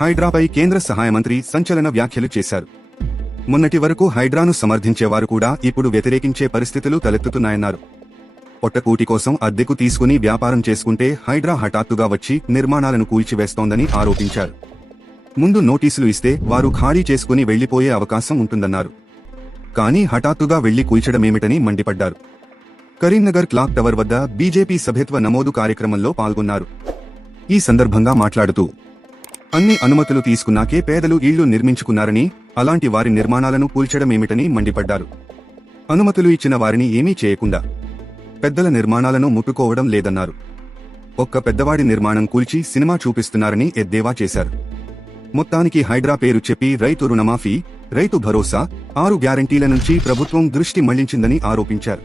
హైడ్రాపై కేంద్ర సహాయ మంత్రి సంచలన వ్యాఖ్యలు చేశారు. మొన్నటి వరకు హైడ్రాను సమర్థించేవారు కూడా ఇప్పుడు వ్యతిరేకించే పరిస్థితులు తలెత్తుతున్నాయన్నారు. పొట్టకూటి కోసం అద్దెకు తీసుకుని వ్యాపారం చేసుకుంటే హైడ్రా హఠాత్తుగా వచ్చి నిర్మాణాలను కూల్చివేస్తోందని ఆరోపించారు. ముందు నోటీసులు ఇస్తే వారు ఖాళీ చేసుకుని వెళ్లిపోయే అవకాశం ఉంటుందన్నారు. కానీ హఠాత్తుగా వెళ్లి కూల్చడమేమిటని మండిపడ్డారు. కరీంనగర్ క్లాక్ టవర్ వద్ద బీజేపీ సభ్యత్వ నమోదు కార్యక్రమంలో పాల్గొన్నారు. ఈ సందర్భంగా మాట్లాడుతూ అన్ని అనుమతులు తీసుకున్నాకే పేదలు ఇళ్లు నిర్మించుకున్నారని, అలాంటి వారి నిర్మాణాలను కూల్చడమేమిటని మండిపడ్డారు. అనుమతులు ఇచ్చిన వారిని ఏమీ చేయకుండా పెద్దల నిర్మాణాలను ముట్టుకోవడం లేదన్నారు. ఒక్క పెద్దవాడి నిర్మాణం కూల్చి సినిమా చూపిస్తున్నారని ఎద్దేవా చేశారు. మొత్తానికి హైడ్రా పేరు చెప్పి రైతు రుణమాఫీ, రైతు భరోసా, 6 గ్యారంటీల నుంచి ప్రభుత్వం దృష్టి మళ్లించిందని ఆరోపించారు.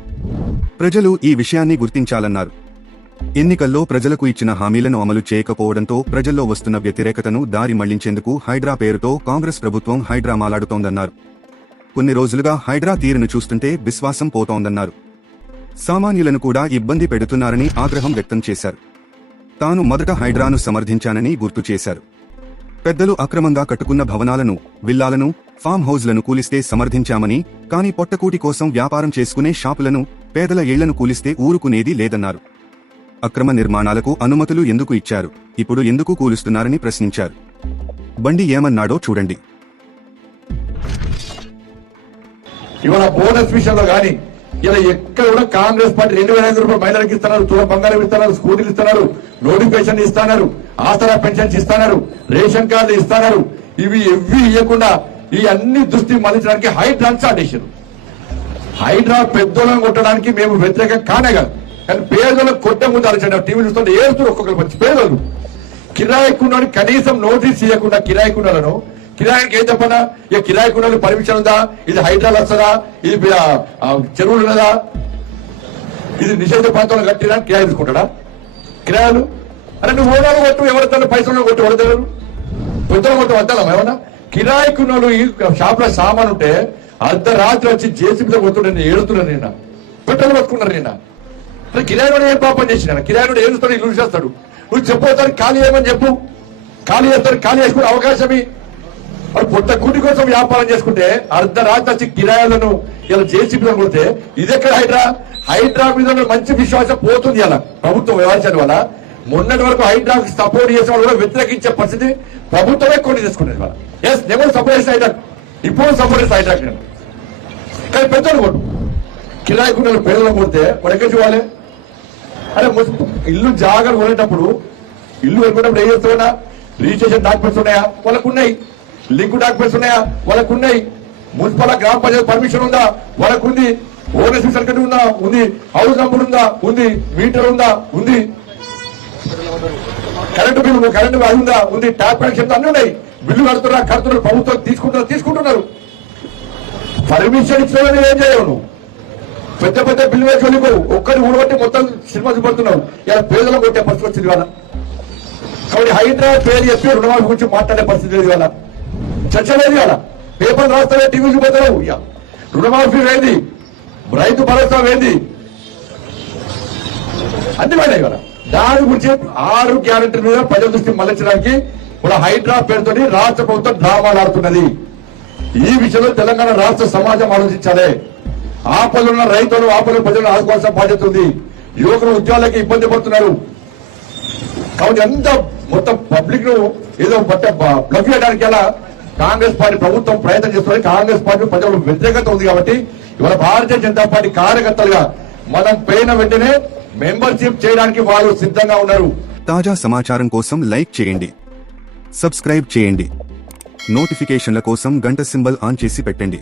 ప్రజలు ఈ విషయాన్ని గుర్తించాలన్నారు. ఎన్నికల్లో ప్రజలకు ఇచ్చిన హామీలను అమలు చేయకపోవడంతో ప్రజల్లో వస్తున్న వ్యతిరేకతను దారి మళ్లించేందుకు హైడ్రా పేరుతో కాంగ్రెస్ ప్రభుత్వం హైడ్రా మాలాడుతోందన్నారు. కొన్ని రోజులుగా హైడ్రా తీరును చూస్తుంటే విశ్వాసం పోతోందన్నారు. సామాన్యులను కూడా ఇబ్బంది పెడుతున్నారని ఆగ్రహం వ్యక్తం చేశారు. తాను మొదట హైడ్రాను సమర్థించానని గుర్తు చేశారు. పెద్దలు అక్రమంగా కట్టుకున్న భవనాలను, విల్లాలను, ఫామ్ హౌజ్లను కూలిస్తే సమర్థించామని, కానీ పొట్టకూటి కోసం వ్యాపారం చేసుకునే షాపులను, పేదల ఇళ్లను కూలిస్తే ఊరుకునేది లేదన్నారు. అక్రమ నిర్మాణాలకు అనుమతులు ఎందుకు ఇచ్చారు, ఇప్పుడు ఎందుకు కూలుస్తున్నారని ప్రశ్నించారు. బండి ఏమన్నాడో చూడండి. ఇవాళ బోనస్ విషయంలో గాని ఇలా ఎక్కడ కూడా కాంగ్రెస్ పార్టీ 2,500 రూపాయలు మహిళలకు ఇస్తున్నారు, తుల బంగారం ఇస్తున్నారు, స్కూటీలు ఇస్తున్నారు, నోటిఫికేషన్ ఇస్తున్నారు, ఆసరా పెన్షన్స్ ఇస్తున్నారు, రేషన్ కార్డు ఇస్తున్నారు. ఇవి ఇవ్వకుండా ఈ అన్ని దృష్టి మళ్లించడానికి హైడ్రా స్టార్ట్ చేశారు. హైడ్రా పెద్దోళ్ళని కొట్టడానికి మేము వ్యతిరేకం కానే కాదు, కానీ పేదలకు కొట్టే ముందు ఆలోచన. టీవీ చూస్తుంటే ఏడుస్తారు ఒక్కొక్కరు మంచి పేదలు. కిరాయికున్న కనీసం నోటీస్ ఇవ్వకుండా కిరాయికున్నాలను కిరాయికి ఏం చెప్పనా, ఇక కిరాయికున్న పర్మిషన్ ఉందా, ఇది హైడ్రాలు వస్తుందా, ఇది చెరువులు ఉన్నదా, ఇది నిషేధ ప్రాంతంలో కట్టినా కిరాయి తీసుకుంటాడా? కిరాయాలు అంటే నువ్వు ఓనాలు కొట్టు, ఎవరితో పైసలు కొట్టు, ఎవరు పెద్దలు కొట్టు వద్దాం ఏమన్నా. కిరాయికున్న ఈ షాప్ లో సామాన్ ఉంటే అర్ధరాత్రి వచ్చి జేసీబీలో కొట్టుడు ఏడుతున్నాను నిన్న, పెట్రోల్ పట్టుకున్నారు నిన్న. కిరాయి ఏం పాపం చేసిన కిరాయి ఏడుస్తాడు, ఇల్లు చేస్తాడు. నువ్వు చెప్పవుతాడు ఖాళీ ఏమని చెప్పు, ఖాళీ చేస్తాడు, ఖాళీ చేసుకునే అవకాశం. మరి పొట్టకూటి కోసం వ్యాపారం చేసుకుంటే అర్ధరాత్రి వచ్చి కిరాయాలను ఇలా జేసీబీలో కొడితే ఇదెక్కడ హైడ్రా? హైడ్రా మీద మంచి విశ్వాసం పోతుంది. ఇలా ప్రభుత్వం వ్యవహరించడం వల్ల మొన్నటి వరకు హైడ్రాకి సపోర్ట్ చేసే వాళ్ళు కూడా వ్యతిరేకించే పరిస్థితి ప్రభుత్వమే కొన్ని తీసుకునేది. వాళ్ళ ఎస్ నేను సపోర్ట్ చేసిన హైడ్రాక్, ఇప్పుడు సపోర్ట్ చేసిన హైడ్రాక్ నేను. కానీ పెద్దలు కొట్టు కిరాయికున్న పేదలను కొడితే వాడు ఎక్కడ చూడాలి? అరే ఇల్లు జాగ్రత్త కొనేటప్పుడు, ఇల్లు కొనుక్కున్నప్పుడు ఏం చేస్తున్నా, రిజిస్ట్రేషన్ డాక్యుమెంట్స్ ఉన్నాయా? వాళ్ళకు ఉన్నాయి. లింక్ డాక్యుమెంట్స్ ఉన్నాయా? వాళ్ళకు ఉన్నాయి. మున్సిపల్ గ్రామ పంచాయతీ పర్మిషన్ ఉందా? వాళ్ళకు ఉంది. ఓనర్షిప్ సర్టిఫికేట్ ఉందా? ఉంది. హౌస్ నంబర్ ఉందా? ఉంది. మీటర్ ఉందా? ఉంది. కరెంటు బిల్లు అది ఉందా? ఉంది. ట్యాప్ కనెక్షన్ అన్ని ఉన్నాయి. బిల్లు కడుతున్నారు, ప్రభుత్వం తీసుకుంటున్నారు. పర్మిషన్ ఇచ్చిన ఏం చేయవు నువ్వు? పెద్ద పెద్ద బిల్లు వేసి వెళ్ళిపోవు, ఒక్కరి ఊడబట్టి మొత్తం సినిమా చూపడుతున్నావు. ఇలా పేదలు కొట్టే పరిస్థితి వచ్చింది ఇవాళ. కాబట్టి హైడ్రా పేరు చెప్పి రుణమాఫీ గురించి మాట్లాడే పరిస్థితి లేదు ఇవాళ, చర్చ లేదు ఇవాళ. పేపర్ రాస్తావే, టీవీ చూపోతావు. రుణమాఫీ వేది, రైతు భరోసా వేది, అన్ని పడ్డాయి ఇవాళ. దాని గురించి 6 గ్యారెంటీల మీద ప్రజల దృష్టి మళ్లించడానికి కూడా హైడ్రా పేరుతో రాష్ట్ర ప్రభుత్వం డ్రామాలు ఆడుతున్నది. ఈ విషయంలో తెలంగాణ రాష్ట్ర సమాజం ఆలోచించాలి. ఆపలున్న రైతులు, ఆపలు ప్రజలను ఆదుకోవాల్సిన బాధ్యత ఉంది. యువకులు ఉద్యోగాలకి ఇబ్బంది పడుతున్నారు. కాబట్టి అంత మొత్తం పబ్లిక్ ను ఏదో ప్లగ్ చేయడానికి అలా కాంగ్రెస్ పార్టీ ప్రభుత్వం ప్రయత్నం చేస్తుంది. కాంగ్రెస్ పార్టీ ప్రజలకు వ్యతిరేకత ఉంది. కాబట్టి ఇవాళ భారతీయ జనతా పార్టీ కార్యకర్తలుగా మనం పోయిన వెంటనే మెంబర్షిప్ చేయడానికి వాళ్ళు సిద్ధంగా ఉన్నారు. తాజా సమాచారం కోసం లైక్ చేయండి, సబ్స్క్రైబ్ చేయండి, నోటిఫికేషన్ల కోసం గంట సింబల్ ఆన్ చేసి పెట్టండి.